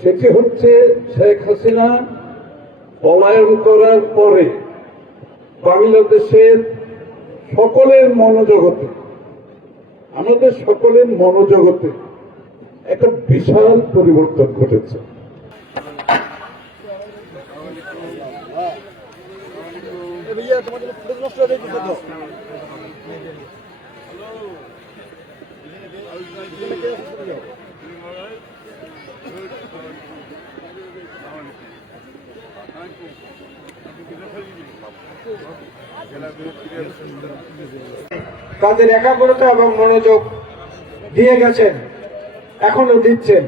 সেটি হচ্ছে শেখ হাসিনা পলায়ন করার পরে বাংলাদেশের সকলের মনোজগতে, আমাদের সকলের মনোজগতে একটা বিশাল পরিবর্তন ঘটেছে। তাদের একাগ্রতা এবং মনোযোগ দিয়ে গেছেন এখনও দিচ্ছেন।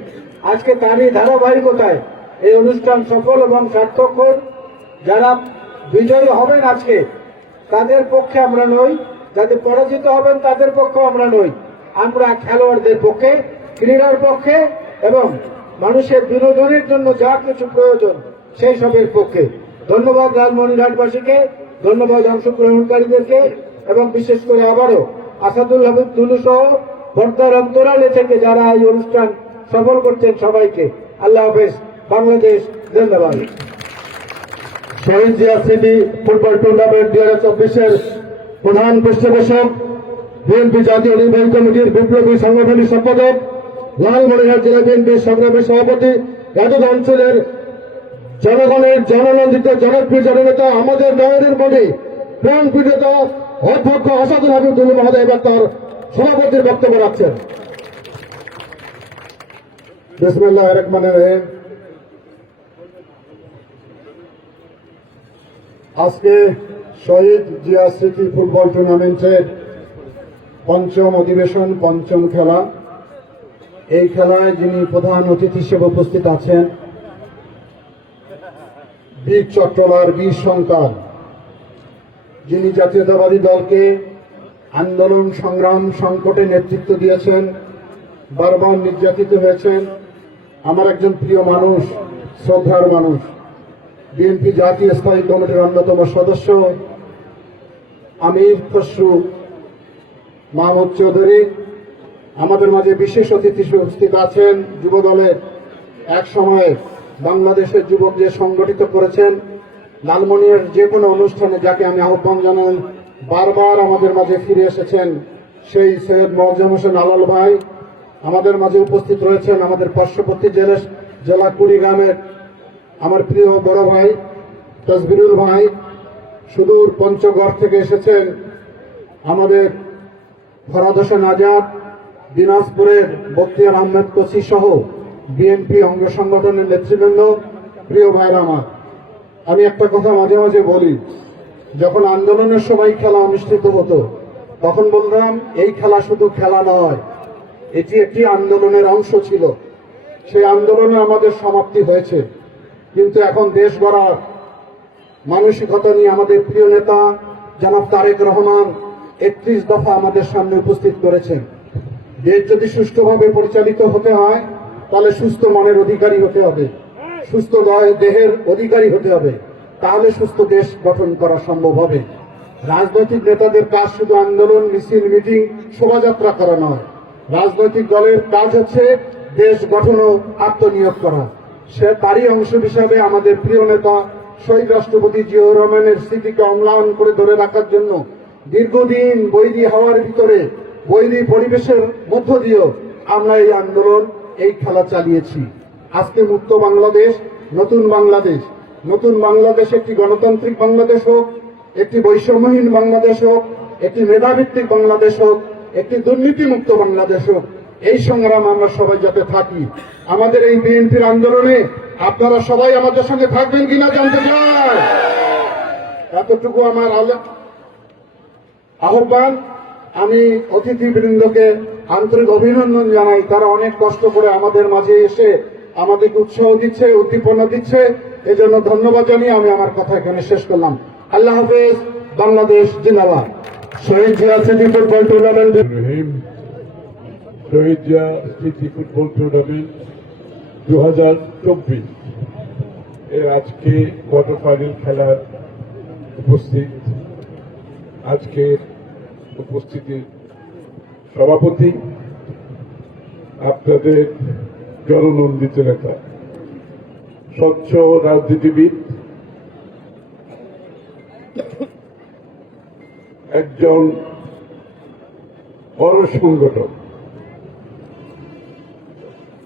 আজকে তারই ধারাবাহিকতায় এই অনুষ্ঠান সফল এবং সার্থক হোক যারা বিজয়ী হবেন আজকে, তাদের পক্ষে আমরা নই। যাদের পরাজিত হবেন, তাদের পক্ষে আমরা নই। আমরা খেলোয়াড়দের পক্ষে ক্রীড়ার পক্ষে এবং মানুষের বিনোদনের জন্য যা কিছু প্রয়োজন, সেই সবের পক্ষে। ধন্যবাদ লালমনিরহাটবাসীকে ধন্যবাদ অংশগ্রহণকারীদেরকে, এবং বিশেষ করে আবারও আসাদুল হাবিব দুলু সহ বর্তার অন্তরালে থেকে যারা এই অনুষ্ঠান সফল করছেন সবাইকে আল্লাহ হাফেজ, বাংলাদেশ, ধন্যবাদ। Shaheed Zia city football tournament দুই হাজার প্রধান পৃষ্ঠপোষক বিএনপি জাতীয় নির্বাহী কমিটির বিপ্লবী সাংগঠনিক সম্পাদক লালমনিরহাট জেলা বিএনপির সংগ্রামী সভাপতি গাজত অঞ্চলের জনগণের জননন্দিত জনপ্রিয় জননেতা, আমাদের নয়নের মনে প্রাণ পীড়িত অধ্যক্ষ আসাদুল হাবিবুল মহোদয় এবার তার সভাপতির বক্তব্য রাখছেন। বিসমুল্লাহ রহমান রহিম। আজকে শহীদ জিয়া স্মৃতি ফুটবল টুর্নামেন্টের পঞ্চম অধিবেশন, পঞ্চম খেলা। এই খেলায় যিনি প্রধান অতিথি হিসেবে উপস্থিত আছেন বীর চট্টলার বীর সন্তান যিনি জাতীয়তাবাদী দলকে আন্দোলন সংগ্রাম সংকটে নেতৃত্ব দিয়েছেন, বারবার নির্যাতিত হয়েছেন, আমার একজন প্রিয় মানুষ, শ্রদ্ধার মানুষ, বিএনপি জাতীয় স্থায়ী কমিটির অন্যতম সদস্য, আমির খসরু, মাহমুদ চৌধুরী আমাদের মাঝে বিশেষ অতিথি উপস্থিত আছেন যুব দলের এক সময়ে বাংলাদেশের যুবকদের সংগঠিত করেছেন লালমনিয়ার যে কোনো অনুষ্ঠানে যাকে আমি আহ্বান জানাই, বারবার আমাদের মাঝে ফিরে এসেছেন সেই সৈয়দ মজম হোসেন আলাল ভাই। আমাদের মাঝে উপস্থিত রয়েছেন আমাদের পার্শ্ববর্তী জেলা জেলা কুড়িগ্রামের আমার প্রিয় বড় ভাই তসবিরুল ভাই। সুদূর পঞ্চগড় থেকে এসেছেন আমাদের ফরাদ হোসেন আজাদ। দিনাজপুরের বক্তিয়ার আহমেদ কসি সহ বিএনপি অঙ্গ সংগঠনের নেতৃবৃন্দ, প্রিয় ভাইরা আমার, আমি একটা কথা মাঝে মাঝে বলি, যখন আন্দোলনের সময় খেলা অনুষ্ঠিত হতো, তখন বললাম এই খেলা শুধু খেলা নয়, এটি একটি আন্দোলনের অংশ ছিল। সেই আন্দোলনে আমাদের সমাপ্তি হয়েছে। কিন্তু এখন দেশ গড়ার মানসিকতা নিয়ে আমাদের প্রিয় নেতা জনাব তারেক রহমান একত্রিশ দফা আমাদের সামনে উপস্থিত করেছেন। দেশ যদি সুষ্ঠুভাবে পরিচালিত হতে হয়, তাহলে সুস্থ মনের অধিকারী হতে হবে। সুস্থ দেহের অধিকারী হতে হবে। তাহলে সুস্থ দেশ গঠন করা সম্ভব হবে। রাজনৈতিক নেতাদের কাজ শুধু আন্দোলন, মিছিল, মিটিং, শোভাযাত্রা করা নয়। রাজনৈতিক দলের কাজ হচ্ছে দেশ গঠন ও আত্মনিয়োগ করা। সে তারই অংশ হিসাবে আমাদের প্রিয় নেতা শহীদ রাষ্ট্রপতি জিয়াউর রহমানের স্মৃতিকে অম্লান করে ধরে রাখার জন্য দীর্ঘদিন বৈরী হওয়ার ভিতরে বৈরী পরিবেশের মধ্য দিয়েও আমরা এই আন্দোলন, এই খেলা চালিয়েছি। আজকে মুক্ত বাংলাদেশ, নতুন বাংলাদেশ। নতুন বাংলাদেশ একটি গণতান্ত্রিক বাংলাদেশ হোক, একটি বৈষম্যহীন বাংলাদেশ হোক, একটি মেধাভিত্তিক বাংলাদেশ হোক, একটি দুর্নীতিমুক্ত বাংলাদেশ হোক, এই সংগ্রাম আমরা সবাই যাতে থাকি। আমাদের এই বিএনপির আন্দোলনে আপনারা সবাই আমাদের সঙ্গে থাকবেন কিনা জানতে চাই। এতটুকু আমার আহ্বান। আমি অতিথিবৃন্দকে আন্তরিক অভিনন্দন জানাই। তারা অনেক কষ্ট করে আমাদের মাঝে এসে আমাদেরকে উৎসাহ দিচ্ছে, উদ্দীপনা দিচ্ছে। এজন্য ধন্যবাদ জানিয়ে আমি আমার কথা এখানে শেষ করলাম। আল্লাহ হাফেজ, বাংলাদেশ জিন্দাবাদ। শহীদ জিয়া স্মৃতি ফুটবল টুর্নামেন্ট শহীদ জিয়া স্মৃতি ফুটবল টুর্নামেন্ট দু হাজার চব্বিশ। এর আজকে কোয়ার্টার ফাইনাল খেলার উপস্থিত। আজকের উপস্থিতির সভাপতি, আপনাদের জননন্দিত নেতা, স্বচ্ছ রাজনীতিবিদ, একজন বড় সংগঠক,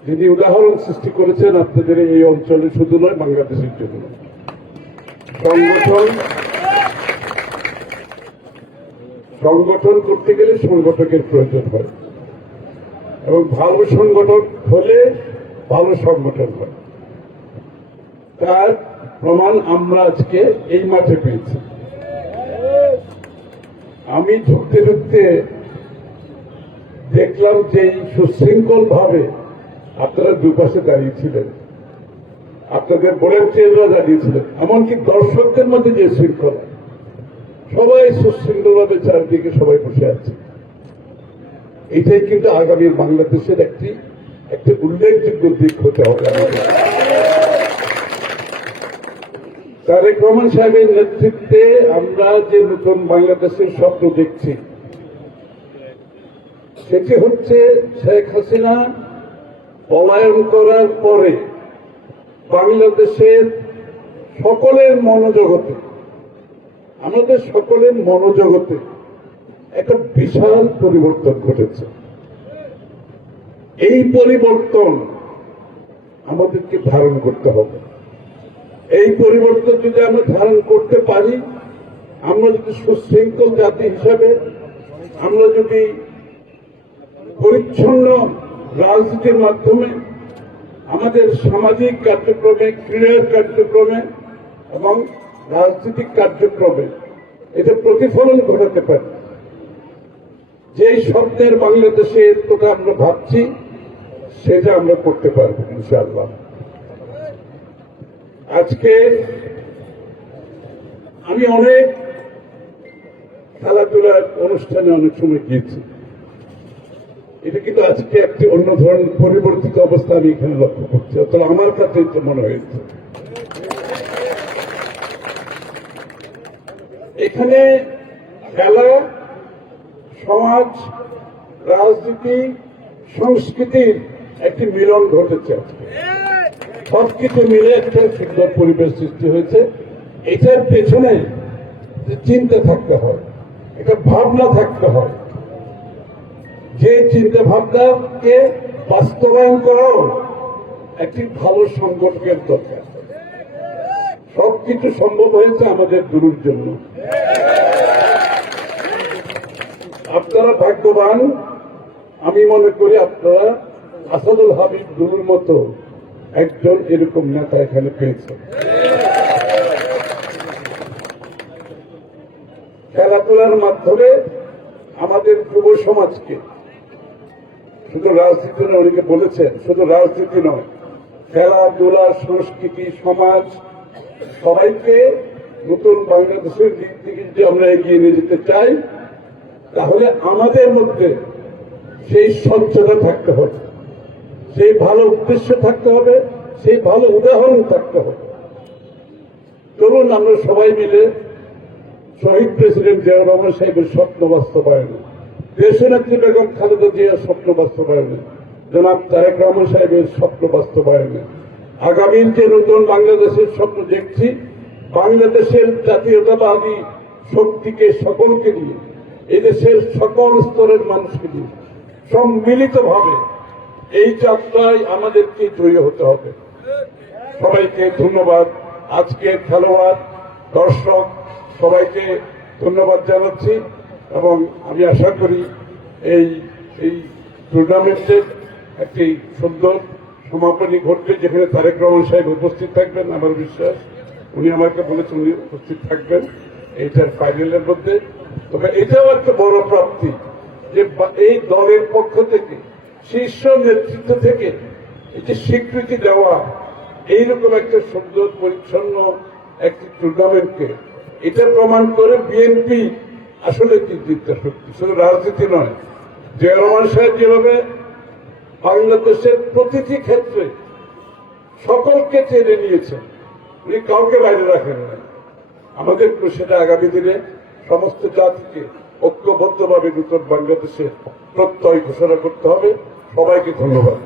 যিনি উদাহরণ সৃষ্টি করেছেন আপনাদের এই অঞ্চলে শুধু নয়, বাংলাদেশের জন্য। সংগঠন সংগঠন করতে গেলে সংগঠকের প্রয়োজন হয়। এবং ভালো সংগঠন হলে ভালো সংগঠন হয়। তার প্রমাণ আমরা আজকে এই মাঠে পেয়েছি। আমি ঢুকতে ঢুকতে দেখলাম যে সুশৃঙ্খল ভাবে আপনারা দুপাশে দাঁড়িয়েছিলেন আপনাদের বোর্ডের চেয়াররা দাঁড়িয়েছিলেন এমনকি দর্শকদের মধ্যে যে শৃঙ্খলা। সবাই সুশৃঙ্খলভাবে চারদিকে সবাই বসে আছে। এটাই কিন্তু আগামী বাংলাদেশের একটি একটি উল্লেখযোগ্য দিক হতে হবে তারেক রহমান সাহেবের নেতৃত্বে আমরা যে নতুন বাংলাদেশের স্বপ্ন দেখছি, সেটি হচ্ছে শেখ হাসিনা পলায়ন করার পরে বাংলাদেশের সকলের মনোজগতে আমাদের সকলের মনোজগতে একটা বিশাল পরিবর্তন ঘটেছে। এই পরিবর্তন আমাদেরকে ধারণ করতে হবে। এই পরিবর্তন যদি আমরা ধারণ করতে পারি, আমরা যদি সুশৃঙ্খল জাতি হিসাবে, আমরা যদি পরিচ্ছন্ন রাজনীতির মাধ্যমে, আমাদের সামাজিক কার্যক্রমে, ক্রীড়ার কার্যক্রমে এবং রাজনৈতিক কার্যক্রমে এটা প্রতিফলন ঘটাতে পারে। যে স্বপ্নের বাংলাদেশের কথা আমরা ভাবছি, সেটা আমরা করতে পারব, ইনশাআল্লাহ। আজকে আমি অনেক খেলাধুলার অনুষ্ঠানে অনেক সময় গিয়েছি। এটা কিন্তু আজকে একটি অন্য ধরনের পরিবর্তিত অবস্থা আমি এখানে লক্ষ্য করছি, অথবা আমার কাছে মনে হয়েছে। এখানে খেলা, সমাজ, রাজনীতি, সংস্কৃতির একটি মিলন ঘটেছে। সবকিছু মিলে একটা সুন্দর পরিবেশ সৃষ্টি হয়েছে। এটার পেছনে চিন্তা থাকতে হয়, একটা ভাবনা থাকতে হয়। যে চিন্তা ভাবনাকে বাস্তবায়ন করাও একটি ভালো সংগঠনের দরকার। সবকিছু সম্ভব হয়েছে আমাদের গুরুর জন্য। আপনারা ভাগ্যবান, আমি মনে করি আপনারা আসাদুল হাবিব গুরুর মতো একজন এরকম নেতা এখানে পেয়েছে খেলাধুলার মাধ্যমে আমাদের যুব সমাজকে, শুধু রাজনীতি নয়, অনেকে বলেছেন, শুধু রাজনীতি নয়, খেলাধুলা, সংস্কৃতি, সমাজ সবাইকে নতুন বাংলাদেশের দিক থেকে যদি আমরা এগিয়ে নিয়ে যেতে চাই, তাহলে আমাদের মধ্যে সেই স্বচ্ছতা থাকতে হবে, সেই ভালো উদ্দেশ্য থাকতে হবে, সেই ভালো উদাহরণ থাকতে হবে। চলুন আমরা সবাই মিলে শহীদ প্রেসিডেন্ট জিয়াউর রহমান সাহেবের স্বপ্ন বাস্তবায়নে দেশনেত্রী বেগম খালেদা জিয়ার স্বপ্ন বাস্তবায়নে জনাব তারেক রহমান সাহেবের স্বপ্ন বাস্তবায়নে আগামীর যে নতুন বাংলাদেশের স্বপ্ন দেখছি। বাংলাদেশের জাতীয়তাবাদী শক্তিকে সকলকে নিয়ে এদেশের সকল স্তরের মানুষকে নিয়ে সম্মিলিতভাবে এই যাত্রায় আমাদেরকে জয়ী হতে হবে। সবাইকে ধন্যবাদ। আজকে খেলোয়াড়, দর্শক, সবাইকে ধন্যবাদ জানাচ্ছি এবং আমি আশা করি এই এই টুর্নামেন্টের একটি সুন্দর সমাপনী ঘটবে যেখানে তারেক রহমান সাহেব উপস্থিত থাকবেন, আমার বিশ্বাস উনি আমাকে বলেছেন উনি উপস্থিত থাকবেন। এইটার ফাইনালের মধ্যে। তবে এটাও একটা বড় প্রাপ্তি যে এই দলের পক্ষ থেকে, শীর্ষ নেতৃত্ব থেকে এই যে স্বীকৃতি দেওয়া, এইরকম একটা সুন্দর, পরিচ্ছন্ন একটি টুর্নামেন্টকে এটা প্রমাণ করে বিএনপি আসলে চিন্তিত শক্তি। শুধু রাজনীতি নয় জিয়া রহমান সাহেব যেভাবে বাংলাদেশের প্রতিটি ক্ষেত্রে সকলকে টেনে নিয়েছেন উনি কাউকে বাইরে রাখেন না আমাদের সেটা আগামী দিনে সমস্ত জাতিকে ঐক্যবদ্ধভাবে নূতন বাংলাদেশে প্রত্যয় ঘোষণা করতে হবে। সবাইকে ধন্যবাদ।